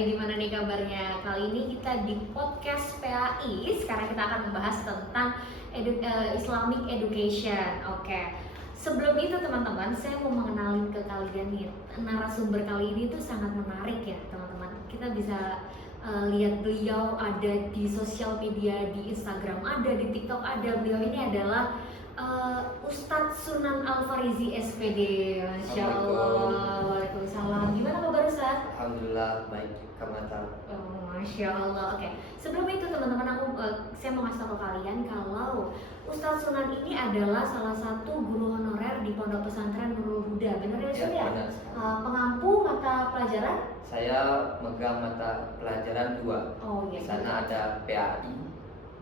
gimana nih kabarnya? Kali ini kita di podcast PAI. Sekarang kita akan membahas tentang Islamic Education. Oke. Sebelum itu teman-teman, saya mau mengenalin ke kalian nih. Narasumber kali ini tuh sangat menarik ya teman-teman. Kita bisa lihat beliau ada di sosial media, di Instagram ada, di TikTok ada. Beliau ini adalah Ustadz Sunan Al-Farizi SPD. Masya Allah. Waalaikumsalam. Gimana kabar Ustadz? Alhamdulillah baik, Kamata. Oh, Masya Allah. Oke. Sebelum itu teman-teman, saya mau ngasih tahu ke kalian kalau Ustadz Sunan ini adalah salah satu guru honorer di Pondok Pesantren Nurul Huda. Benar ya Ustadz ya? Benar. Pengampu mata pelajaran? Saya megang mata pelajaran 2. Oh iya. Di sana ada PAI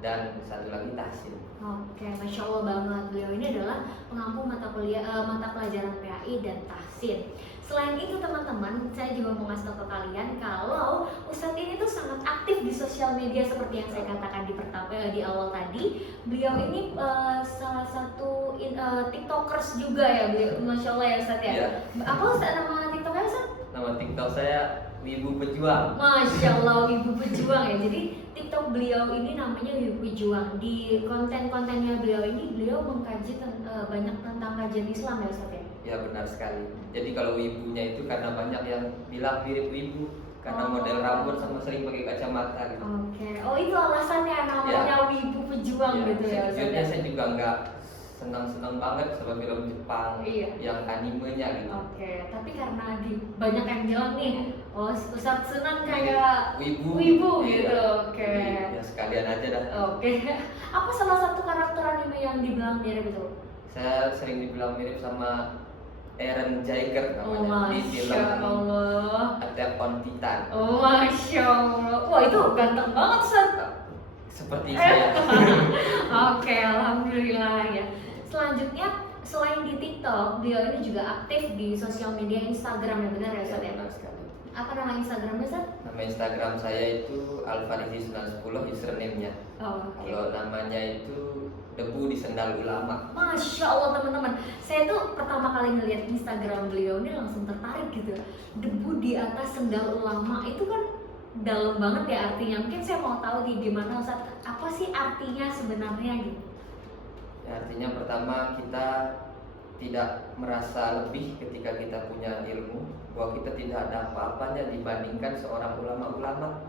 dan satu lagi tahsin. Oke, Masya Allah banget. Beliau ini adalah pengampu mata pelajaran PAI dan tahsin. Selain itu teman-teman, saya juga mau ngasih tahu ke kalian kalau Ustadz ini tuh sangat aktif di sosial media seperti yang saya katakan di awal tadi. Beliau ini salah satu TikTokers juga ya, beliau. Masya Allah ya Ustadz ya. Apa Ustadz nama TikToknya Ustadz? Nama TikTok saya Wibu Pejuang. Masya Allah, Wibu Pejuang ya. Jadi TikTok beliau ini namanya Wibu Pejuang. Di konten-kontennya beliau ini beliau mengkaji banyak tentang kajian Islam ya Ustadz ya? Ya benar sekali. Jadi kalau wibunya itu karena banyak yang bilang mirip wibu karena model rambut sama sering pakai kacamata gitu. Oke. Oh itu alasannya namanya Wibu Pejuang gitu ya Ustadz. Sejujurnya saya juga nggak senang-senang banget sama film Jepang yang animenya gitu. Oke, tapi karena banyak yang bilang nih, oh Ustadz Sunan kayak wibu gitu. Oke. Ya sekalian aja dah. Oke. Apa salah satu karakter anime yang dibilang mirip itu? Saya sering dibilang mirip sama Eren Jaeger namanya di film Attack on Titan. Oh Masya Allah. Wah itu ganteng banget Ustadz. Seperti saya. Oke, alhamdulillah ya. Selanjutnya selain di TikTok, beliau ini juga aktif di sosial media Instagram ya, benar ya Ustadz ya? Benar sekali. Apa nama Instagramnya Ustadz? Nama Instagram saya itu Al-Farizi 910 username-nya. Kalau namanya itu Debu di Sendal Ulama. Masya Allah teman-teman, saya tuh pertama kali ngeliat Instagram beliau ini langsung tertarik gitu. Debu di atas sendal ulama itu kan dalam banget ya artinya. Mungkin saya mau tahu di gimana Ustadz, apa sih artinya sebenarnya gitu? Ya, artinya pertama kita tidak merasa lebih ketika kita punya ilmu, bahwa kita tidak ada apa-apanya dibandingkan seorang ulama-ulama.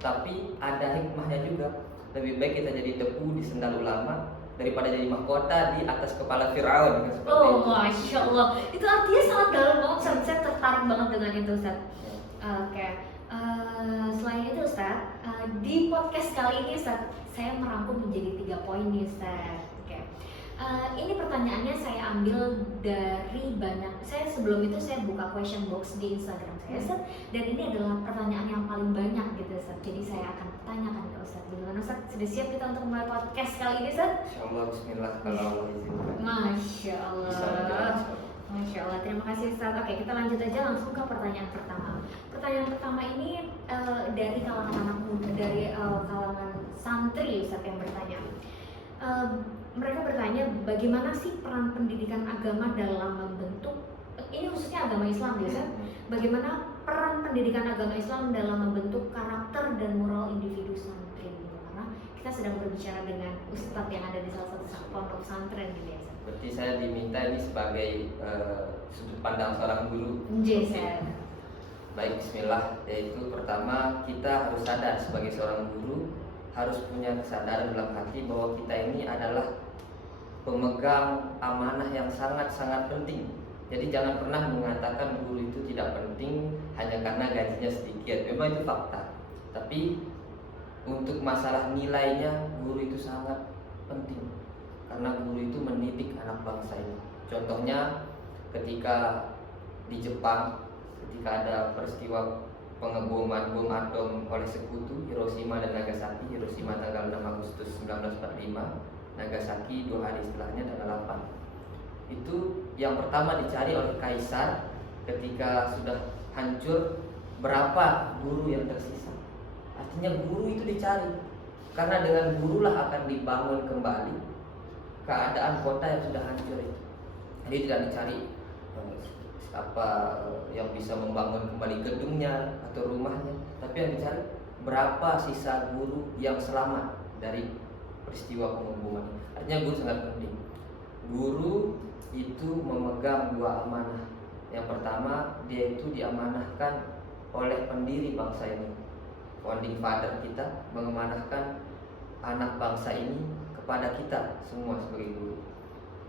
Tapi ada hikmahnya juga. Lebih baik kita jadi debu di sendal ulama daripada jadi mahkota di atas kepala Fir'aun kan, seperti itu. Masya Allah, itu artinya sangat dalam banget Ustadz. Saya tertarik banget dengan itu Ustadz. Oke. Selain itu Ustadz, di podcast kali ini Ustadz, saya merangkum menjadi 3 poin nih Ustadz. Oke. Ini pertanyaannya saya ambil dari banyak. Saya sebelum itu saya buka question box di Instagram saya Ustadz, dan ini adalah pertanyaan yang paling banyak gitu Ustadz. Jadi saya akan tanyakan ke Ustadz. Gimana Ustadz? Sudah siap kita untuk mulai podcast kali ini Ustadz? Insyaallah, bismillah kalau Allah izinkan. Masya Allah. Masya Allah, terima kasih Ustadz. Oke, kita lanjut aja langsung ke pertanyaan pertama. Pertanyaan pertama ini dari kalangan anak muda, dari kalangan santri Ustadz yang bertanya. Mereka bertanya, bagaimana sih peran pendidikan agama dalam membentuk, ini khususnya agama Islam ya Ustadz, bagaimana peran pendidikan agama Islam dalam membentuk karakter dan moral individu santri gitu. Karena kita sedang berbicara dengan Ustadz yang ada di salah satu pondok pesantren gitu ya Ustadz. Berarti saya diminta ini sebagai sudut pandang seorang guru. Baik, bismillah. Yaitu pertama, kita harus sadar sebagai seorang guru, harus punya kesadaran dalam hati bahwa kita ini adalah pemegang amanah yang sangat-sangat penting. Jadi jangan pernah mengatakan guru itu tidak penting hanya karena gajinya sedikit. Memang itu fakta. Tapi untuk masalah nilainya, guru itu sangat penting. Karena guru itu mendidik anak bangsa ini. Contohnya ketika di Jepang, ketika ada peristiwa pengeboman bom atom oleh sekutu Hiroshima dan Nagasaki. Hiroshima tanggal 6 Agustus 1945, Nagasaki 2 hari setelahnya tanggal 8. Itu yang pertama dicari oleh kaisar ketika sudah hancur, berapa guru yang tersisa. Artinya guru itu dicari, karena dengan gurulah akan dibangun kembali keadaan kota yang sudah hancur itu. Jadi tidak dicari yang bisa membangun kembali gedungnya atau rumahnya, tapi yang dicari berapa sisa guru yang selamat dari peristiwa penghukuman. Artinya guru sangat penting. Guru itu memegang dua amanah. Yang pertama, dia itu diamanahkan oleh pendiri bangsa ini, founding father kita, mengamanahkan anak bangsa ini kepada kita semua sebagai guru,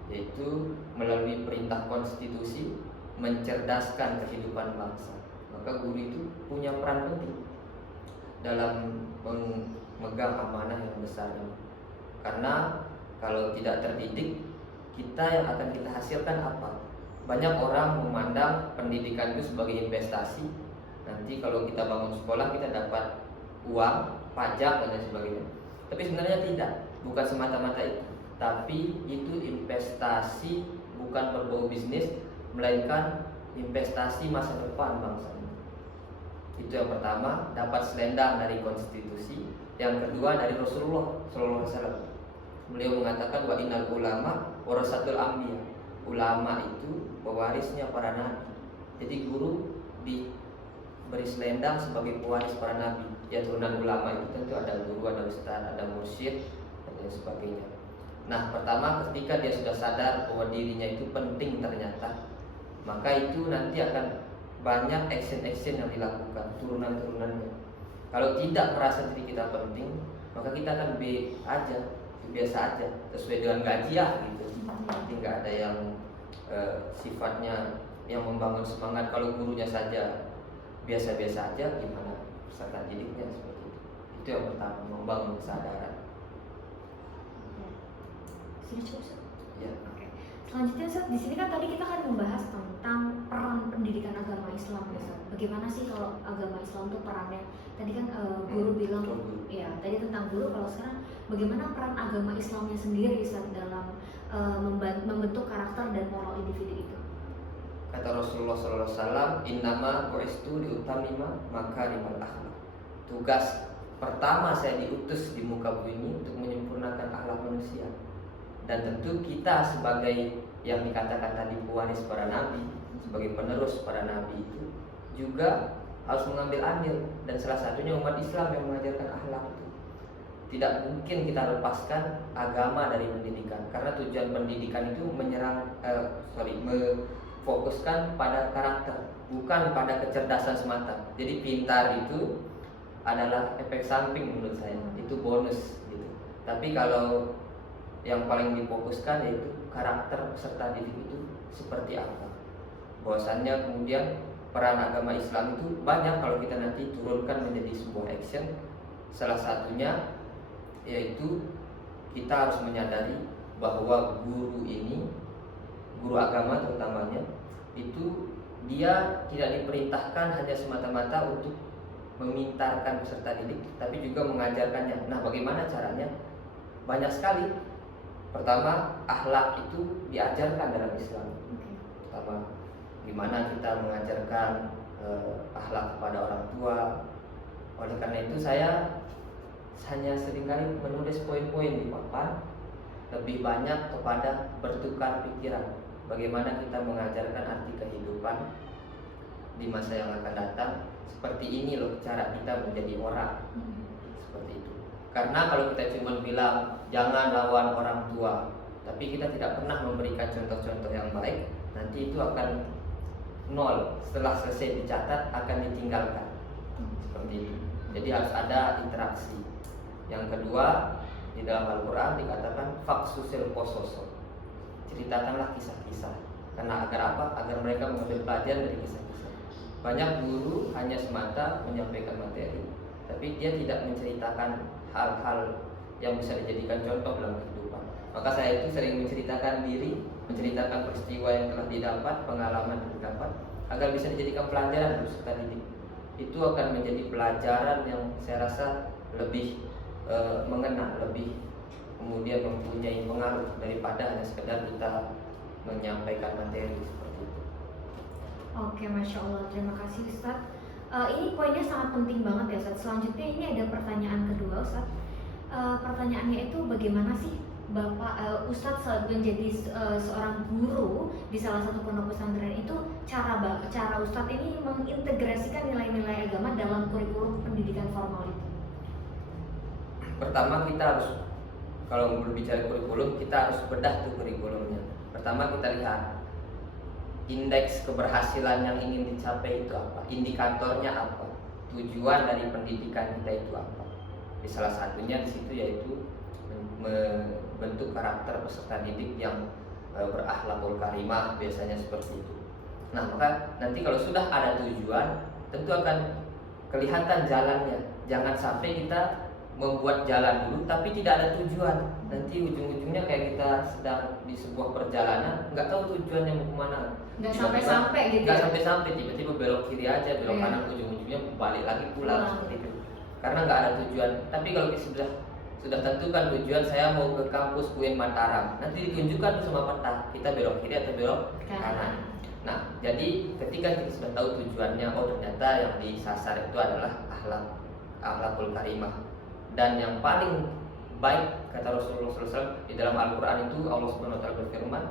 yaitu melalui perintah konstitusi mencerdaskan kehidupan bangsa. Maka guru itu punya peran penting dalam memegang amanah yang besar ini. Karena kalau tidak terdidik, kita yang akan kita hasilkan apa? Banyak orang memandang pendidikan itu sebagai investasi. Nanti kalau kita bangun sekolah kita dapat uang, pajak dan lain sebagainya. Tapi sebenarnya tidak, bukan semata-mata itu. Tapi itu investasi, bukan berbau bisnis, melainkan investasi masa depan bangsa ini. Itu yang pertama, dapat selendang dari konstitusi. Yang kedua dari Rasulullah SAW. Beliau mengatakan wa innal ulama warasatul anbiya. Ulama itu pewarisnya para nabi. Jadi guru diberi selendang sebagai pewaris para nabi. Ya, turunan ulama itu tentu ada guru, ada ustaz, ada mursyid dan lain sebagainya. Nah, pertama ketika dia sudah sadar bahwa dirinya itu penting ternyata, maka itu nanti akan banyak action-action yang dilakukan turunan-turunannya. Kalau tidak merasa diri kita penting, maka kita akan biasa aja, sesuai dengan gaji ya gitu. Jadi nggak ada yang sifatnya yang membangun semangat. Kalau gurunya saja biasa-biasa aja, gimana peserta didiknya seperti itu. Itu yang pertama, membangun kesadaran. Sudah cukup, Ustaz? Ya. Oke. Selanjutnya, Ustaz, di sini kan tadi kita kan membahas tentang peran pendidikan agama Islam, Ustaz. Bagaimana sih kalau agama Islam itu perannya? Tadi kan guru bilang, ya, tadi tentang guru. Kalau sekarang, bagaimana peran agama Islamnya sendiri, Ustaz, dalam membentuk karakter dan moral individu itu? Kata Rasulullah SAW, innama bu'istu liutamima makarimal akhlak. Tugas pertama saya diutus di muka bumi ini untuk menyempurnakan akhlak manusia. Dan tentu kita sebagai yang dikatakan tadi pewaris para nabi, sebagai penerus para nabi itu juga harus mengambil andil. Dan salah satunya umat Islam yang mengajarkan akhlak itu. Tidak mungkin kita lepaskan agama dari pendidikan, karena tujuan pendidikan itu fokuskan pada karakter, bukan pada kecerdasan semata. Jadi pintar itu adalah efek samping menurut saya, itu bonus gitu. Tapi kalau yang paling difokuskan yaitu karakter peserta didik itu seperti apa. Bahwasannya kemudian peran agama Islam itu banyak kalau kita nanti turunkan menjadi sebuah action. Salah satunya yaitu kita harus menyadari bahwa guru ini, guru agama terutamanya, itu dia tidak diperintahkan hanya semata-mata untuk memintarkan peserta didik, tapi juga mengajarkannya. Nah, bagaimana caranya? Banyak sekali. Pertama, akhlak itu diajarkan dalam Islam. Pertama, gimana kita mengajarkan akhlak kepada orang tua. Oleh karena itu saya hanya seringkali menulis poin-poin di papan, lebih banyak kepada bertukar pikiran. Bagaimana kita mengajarkan arti kehidupan di masa yang akan datang. Seperti ini loh cara kita menjadi orang. Seperti itu. Karena kalau kita cuma bilang jangan lawan orang tua, tapi kita tidak pernah memberikan contoh-contoh yang baik, nanti itu akan nol. Setelah selesai dicatat akan ditinggalkan. Seperti itu. Jadi harus ada interaksi. Yang kedua, di dalam Al-Quran dikatakan faksusil kososo, ceritakanlah kisah-kisah. Karena agar apa? Agar mereka mengambil pelajaran dari kisah-kisah. Banyak guru hanya semata menyampaikan materi, tapi dia tidak menceritakan hal-hal yang bisa dijadikan contoh dalam kehidupan. Maka saya itu sering menceritakan diri, menceritakan peristiwa yang telah didapat, pengalaman yang didapat, agar bisa dijadikan pelajaran untuk peserta didik. Itu akan menjadi pelajaran yang saya rasa lebih mengena, lebih kemudian mempunyai pengaruh daripada hanya sekedar kita menyampaikan materi seperti itu. Oke, Masya Allah, terima kasih Ustadz. Ini poinnya sangat penting banget ya Ustadz. Selanjutnya ini ada pertanyaan kedua Ustadz. Pertanyaannya itu bagaimana sih Ustadz saat menjadi seorang guru di salah satu pondok pesantren itu cara Ustadz ini mengintegrasikan nilai-nilai agama dalam kurikulum pendidikan formal itu? Pertama kita harus, kalau berbicara kurikulum, kita harus bedah tuh kurikulumnya. Pertama kita lihat indeks keberhasilan yang ingin dicapai itu apa, indikatornya apa, tujuan dari pendidikan kita itu apa. Di salah satunya di situ yaitu membentuk karakter peserta didik yang berakhlakul karimah, biasanya seperti itu. Nah, maka nanti kalau sudah ada tujuan, tentu akan kelihatan jalannya. Jangan sampai kita membuat jalan dulu tapi tidak ada tujuan. Nanti ujung-ujungnya kayak kita sedang di sebuah perjalanan, nggak tahu tujuannya mau kemana. Nggak sampai-sampai gitu. Nggak sampai-sampai, tiba-tiba belok kiri aja, belok kanan, ujung-ujungnya balik lagi pulang seperti itu. Karena nggak ada tujuan. Tapi kalau kita sudah tentukan tujuan, saya mau ke kampus UIN Mataram, nanti ditunjukkan sama peta kita belok kiri atau belok kanan. Nah, jadi ketika kita sudah tahu tujuannya, oh ternyata yang disasar itu adalah akhlakul karimah. Dan yang paling baik kata Rasulullah SAW di dalam Al-Quran itu, Allah Subhanahu Wa Taala berfirman,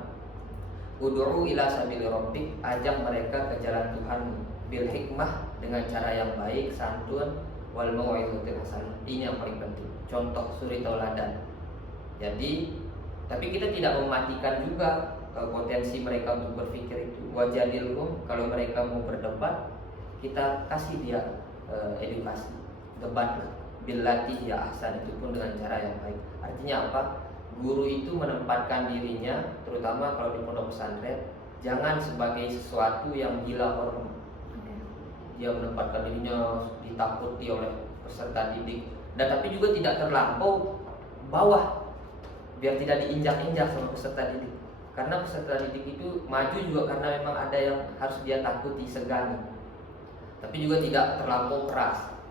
Ud'u ila sabili rabbik, ajak mereka ke jalan Tuhan bil hikmah, dengan cara yang baik, santun, wal mau'izatil hasanah. Ini yang paling penting. Contoh suri tauladan. Jadi, tapi kita tidak mematikan juga potensi mereka untuk berpikir itu. Wajadilhum, kalau mereka mau berdebat, kita kasih dia edukasi, debatlah. Billati ya ahsan, itu pun dengan cara yang baik. Artinya apa? Guru itu menempatkan dirinya, terutama kalau di pondok pesantren, jangan sebagai sesuatu yang gila hormat. Dia menempatkan dirinya ditakuti oleh peserta didik, dan tapi juga tidak terlampau bawah, biar tidak diinjak-injak sama peserta didik. Karena peserta didik itu maju juga karena memang ada yang harus dia takuti, segani. Tapi juga tidak terlampau keras.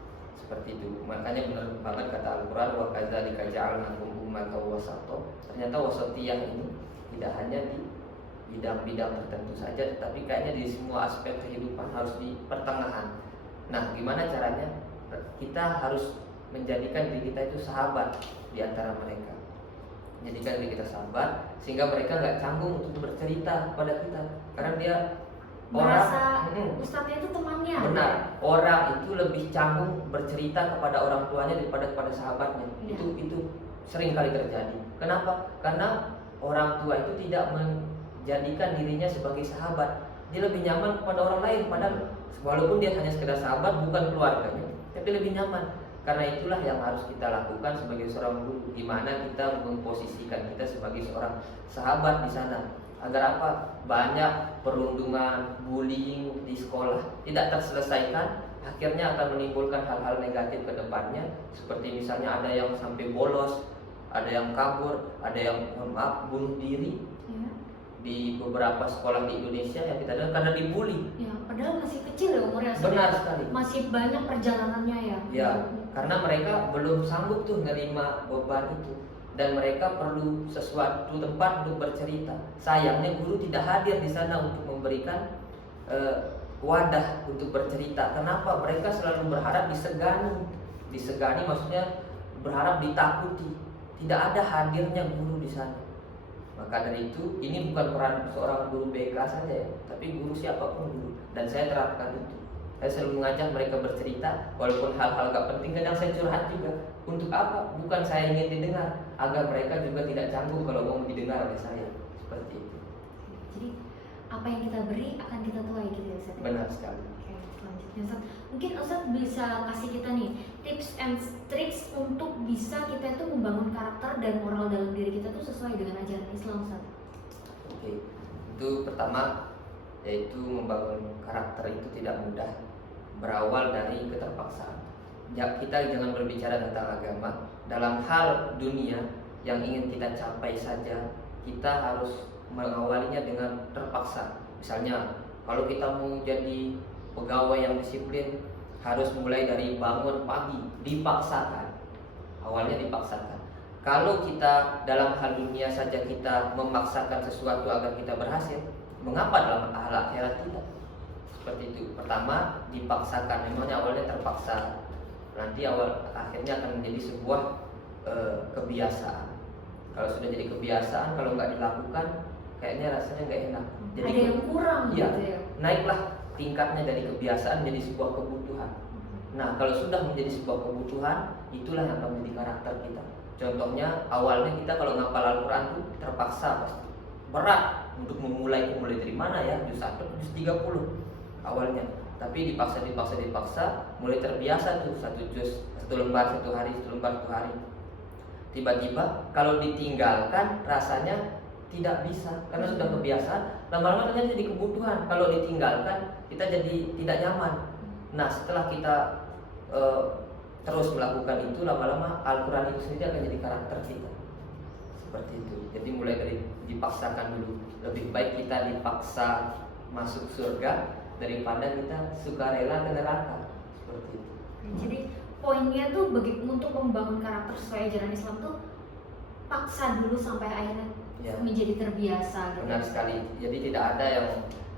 Seperti itu. Makanya benar banget kata Al-Quran, wa kadzalika ja'alnakum ummatan wasata. Ternyata wasatiyah ini tidak hanya di bidang-bidang tertentu saja, tetapi kayaknya di semua aspek kehidupan harus di pertengahan. Nah, gimana caranya? Kita harus menjadikan diri kita itu sahabat di antara mereka. Menjadikan diri kita sahabat sehingga mereka nggak canggung untuk bercerita kepada kita, karena dia merasa ustadznya itu temannya. Benar, orang itu lebih canggung bercerita kepada orang tuanya daripada kepada sahabatnya. Ya. Itu sering kali terjadi. Kenapa? Karena orang tua itu tidak menjadikan dirinya sebagai sahabat. Dia lebih nyaman kepada orang lain, padahal walaupun dia hanya sekedar sahabat, bukan keluarganya, tapi lebih nyaman. Karena itulah yang harus kita lakukan sebagai seorang guru, di mana kita memposisikan kita sebagai seorang sahabat di sana. Agar apa? Banyak perundungan, bullying di sekolah tidak terselesaikan, akhirnya akan menimbulkan hal-hal negatif ke depannya. Seperti misalnya ada yang sampai bolos, ada yang kabur, ada yang bunuh diri di beberapa sekolah di Indonesia yang kita dengar karena dibully. Ya, padahal masih kecil ya umurnya. Benar sekali. Masih banyak perjalanannya ya. Ya, karena mereka belum sanggup tuh menerima beban itu. Dan mereka perlu sesuatu tempat untuk bercerita. Sayangnya guru tidak hadir di sana untuk memberikan wadah untuk bercerita. Kenapa? Mereka selalu berharap disegani. Disegani maksudnya berharap ditakuti. Tidak ada hadirnya guru di sana. Maka dari itu, ini bukan peran seorang guru BK saja ya, tapi guru siapapun guru. Dan saya terapkan itu. Saya selalu mengajak mereka bercerita, walaupun hal-hal gak penting, kadang saya curhat juga. Untuk apa? Bukan saya ingin didengar, agar mereka juga tidak canggung kalau mau didengar oleh saya. Seperti itu. Jadi apa yang kita beri akan kita tuai gitu ya Ustaz? Benar sekali. Oke, selanjutnya Ustaz, mungkin Ustaz bisa kasih kita nih tips and tricks untuk bisa kita itu membangun karakter dan moral dalam diri kita tuh sesuai dengan ajaran Islam, Ustaz. Oke, itu pertama, yaitu membangun karakter itu tidak mudah, berawal dari keterpaksaan. Ya, kita jangan berbicara tentang agama. Dalam hal dunia yang ingin kita capai saja, kita harus mengawalinya dengan terpaksa. Misalnya, kalau kita mau jadi pegawai yang disiplin, harus mulai dari bangun pagi, dipaksakan. Awalnya dipaksakan. Kalau kita dalam hal dunia saja kita memaksakan sesuatu agar kita berhasil, mengapa dalam hal akhirat tidak? Seperti itu. Pertama, dipaksakan. Memangnya awalnya terpaksa. Nanti akhirnya akan menjadi sebuah kebiasaan. Kalau sudah jadi kebiasaan, kalau nggak dilakukan, kayaknya rasanya nggak enak. Jadi ada yang kurang iya, gitu ya. naiklah tingkatnya dari kebiasaan menjadi sebuah kebutuhan. Nah, kalau sudah menjadi sebuah kebutuhan, itulah yang akan menjadi karakter kita. Contohnya, awalnya kita kalau ngapal Al-Quran itu terpaksa pasti berat untuk memulai dari mana ya, juz 1, juz 30 awalnya. Tapi dipaksa, mulai terbiasa tuh 1 juz, 1 lembar 1 hari, 1 lembar 1 hari. Tiba-tiba kalau ditinggalkan rasanya tidak bisa karena sudah kebiasaan, lama-lama kan jadi kebutuhan. Kalau ditinggalkan kita jadi tidak nyaman. Nah, setelah kita terus melakukan itu, lama-lama Al-Quran itu sendiri akan jadi karakter kita. Seperti itu. Jadi mulai dari dipaksakan dulu. Lebih baik kita dipaksa masuk surga daripada kita sukarela ke neraka. Seperti itu. Jadi poinnya tuh untuk membangun karakter sesuai ajaran Islam tuh paksa dulu sampai akhirnya Ya. menjadi terbiasa gitu. Benar sekali. Jadi tidak ada yang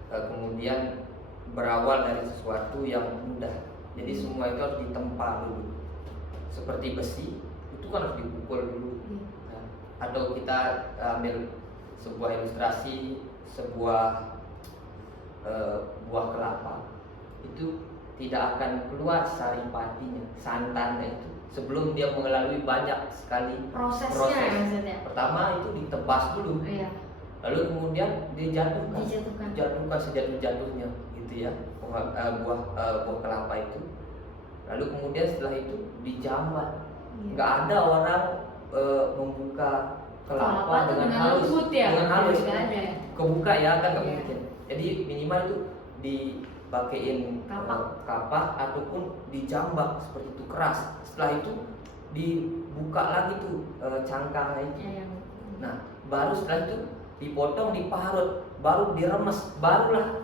kemudian berawal dari sesuatu yang mudah. Jadi semua itu harus ditempa dulu. Seperti besi, itu kan harus dipukul dulu. Nah, atau kita ambil sebuah ilustrasi, sebuah buah kelapa, itu tidak akan keluar sari patinya, santannya itu sebelum dia melalui banyak sekali prosesnya proses. ya maksudnya. Pertama itu ditebas dulu, Iya. lalu kemudian dijatuhkan sejatuh-jatuhnya gitu ya, buah kelapa itu. Lalu kemudian setelah itu dijambat. Iya. Nggak ada orang membuka kelapa dengan halus, ya? dengan halus. Nggak ada. Kebuka ya kan nggak Iya. mungkin. Jadi minimal itu dipakein kapak ataupun dijambak seperti itu keras. Setelah itu dibuka lagi tuh cangkangnya itu. Iya. Nah, baru setelah itu dipotong, diparut, baru diremes, barulah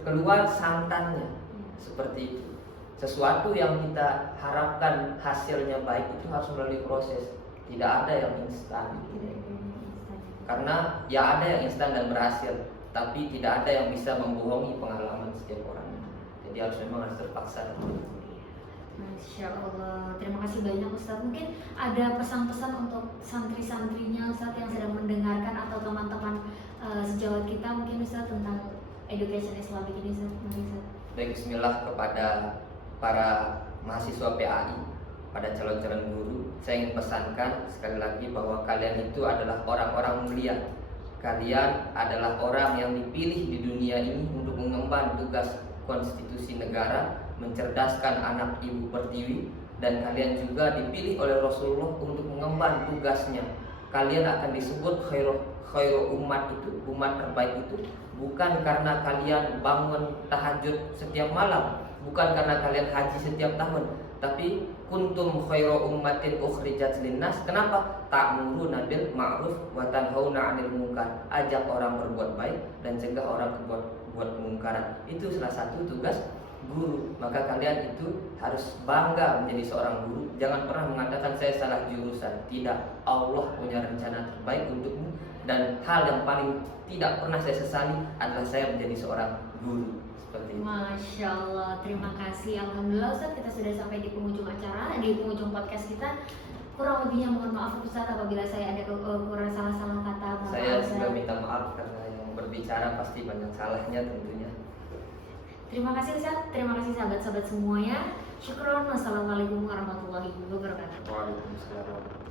keluar santannya. Seperti itu. Sesuatu yang kita harapkan hasilnya baik itu harus melalui proses. Tidak ada yang instan. Karena ya ada yang instan dan berhasil, tapi tidak ada yang bisa membohongi pengalaman setiap orang. Jadi memang harus terpaksa. Masya Allah, terima kasih banyak Ustadz. Mungkin ada pesan-pesan untuk santri-santrinya Ustadz yang sedang mendengarkan atau teman-teman sejawat kita mungkin Ustadz tentang education Islamic ini Ustadz. Baik, bismillah kepada para mahasiswa PAI, pada calon-calon guru, saya ingin pesankan sekali lagi bahwa kalian itu adalah orang-orang mulia. Kalian adalah orang yang dipilih di dunia ini untuk mengemban tugas konstitusi negara, mencerdaskan anak ibu pertiwi, dan kalian juga dipilih oleh Rasulullah untuk mengemban tugasnya. Kalian akan disebut khairu umat itu, umat terbaik itu, bukan karena kalian bangun tahajud setiap malam, bukan karena kalian haji setiap tahun, tapi kuntum khairu ummatin ukhrijat linnas. Kenapa? Ta'muruna bil ma'ruf wa tanhauna 'anil munkar. Ajak orang berbuat baik dan cegah orang berbuat kemungkaran. Itu salah satu tugas guru. Maka kalian itu harus bangga menjadi seorang guru. Jangan pernah mengatakan saya salah jurusan. Tidak, Allah punya rencana terbaik untukmu. Dan hal yang paling tidak pernah saya sesali adalah saya menjadi seorang guru. Masya Allah, terima kasih. Alhamdulillah Ustaz, kita sudah sampai di penghujung acara, di penghujung podcast kita. Kurang lebihnya mohon maaf Ustaz apabila saya ada kurang salah-salah kata. Saya juga minta maaf karena yang berbicara pasti banyak salahnya tentunya. Terima kasih Ustaz, terima kasih sahabat-sahabat semuanya. Syukron, wassalamualaikum warahmatullahi wabarakatuh. Waalaikumsalam.